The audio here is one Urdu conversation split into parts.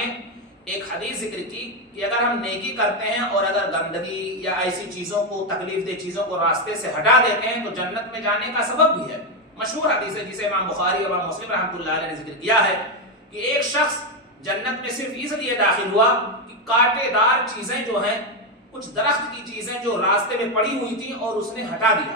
نے ایک حدیث ذکر کی کہ اگر ہم نیکی کرتے ہیں اور اگر گندگی یا ایسی چیزوں کو، تکلیف دہ چیزوں کو راستے سے ہٹا دیتے ہیں تو جنت میں جانے کا سبب بھی ہے۔ مشہور حدیث ہے جسے امام بخاری اور امام مسلم رحمۃ اللہ علیہ نے ذکر کیا ہے کہ ایک شخص جنت میں صرف اس لیے داخل ہوا کہ کانٹے دار چیزیں جو ہیں، کچھ درخت کی چیزیں جو راستے میں پڑی ہوئی تھیں اور اس نے ہٹا دیا،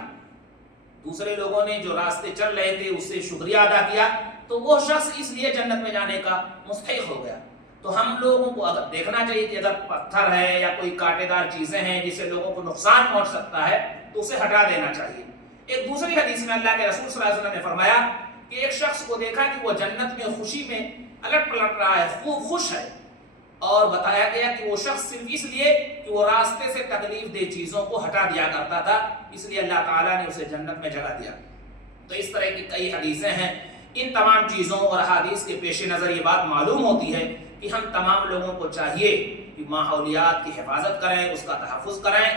دوسرے لوگوں نے جو راستے چل رہے تھے اس سے شکریہ ادا کیا، تو وہ شخص اس لیے جنت میں جانے کا مستحق ہو گیا۔ تو ہم لوگوں کو اگر دیکھنا چاہیے کہ اگر پتھر ہے یا کوئی کانٹے دار چیزیں ہیں جس سے لوگوں کو نقصان پہنچ سکتا ہے تو اسے ہٹا دینا چاہیے۔ ایک دوسری حدیث میں اللہ کے رسول صلی اللہ علیہ وسلم نے فرمایا کہ ایک شخص کو دیکھا کہ وہ جنت میں خوشی میں الٹ پلٹ رہا ہے، خوب خوش ہے، اور بتایا گیا کہ وہ شخص صرف اس لیے کہ وہ راستے سے تکلیف دہ چیزوں کو ہٹا دیا کرتا تھا، اس لیے اللہ تعالیٰ نے اسے جنت میں جگہ دیا۔ تو اس طرح کی کئی حدیثیں ہیں۔ ان تمام چیزوں اور حدیث کے پیش نظر یہ بات معلوم ہوتی ہے کہ ہم تمام لوگوں کو چاہیے کہ ماحولیات کی حفاظت کریں، اس کا تحفظ کریں،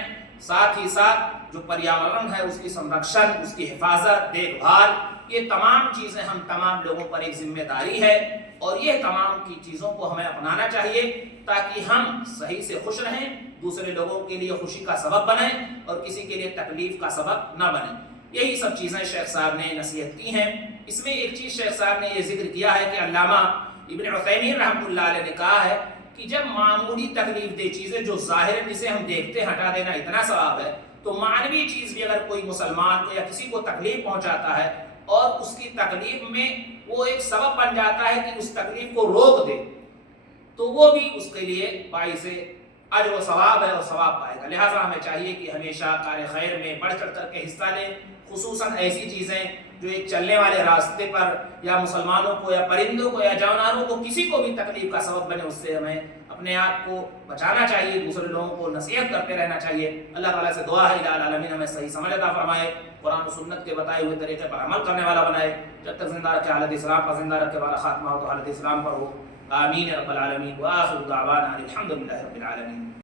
ساتھ ہی ساتھ جو پریاورن ہے اس کی سنرکشن، اس کی حفاظت، دیکھ بھال، یہ تمام چیزیں ہم تمام لوگوں پر ایک ذمہ داری ہے، اور یہ تمام کی چیزوں کو ہمیں اپنانا چاہیے تاکہ ہم صحیح سے خوش رہیں، دوسرے لوگوں کے لیے خوشی کا سبب بنیں اور کسی کے لیے تکلیف کا سبب نہ بنیں۔ یہی سب چیزیں شیخ صاحب نے نصیحت کی ہیں۔ اس میں ایک چیز شیخ صاحب نے یہ ذکر کیا ہے کہ علامہ ابن عثیمین رحمۃ اللہ علیہ نے کہا ہے کہ جب معمولی تکلیف دہ چیزیں جو ظاہر جسے ہم دیکھتے ہیں ہٹا دینا اتنا ثواب ہے، تو معنوی چیز بھی اگر کوئی مسلمان کو یا کسی کو تکلیف پہنچاتا ہے اور اس کی تکلیف میں وہ ایک سبب بن جاتا ہے کہ اس تکلیف کو روک دے، تو وہ بھی اس کے لیے باعث اجر و ثواب ہے اور ثواب پائے گا۔ لہٰذا ہمیں چاہیے کہ ہمیشہ کار خیر میں بڑھ چڑھ کر کے حصہ لیں، خصوصاً ایسی چیزیں جو ایک چلنے والے راستے پر یا مسلمانوں کو یا پرندوں کو یا جانوروں کو کسی کو بھی تکلیف کا سبب بنے، اس سے ہمیں اپنے آپ کو بچانا چاہیے، دوسرے لوگوں کو نصیحت کرتے رہنا چاہیے۔ اللہ تعالیٰ سے دعا ہے الہ العالمین ہمیں صحیح سمجھ عطا فرمائے، قرآن و سنت کے بتائے ہوئے طریقے پر عمل کرنے والا بنائے، جب تک زندہ رکھے حالت اسلام پر، زندہ رکھے والا خاتمہ ہو تو حالت اسلام پر ہو۔ آمین رب العالمین، وآخر دعوانا الحمد للہ رب العالمین۔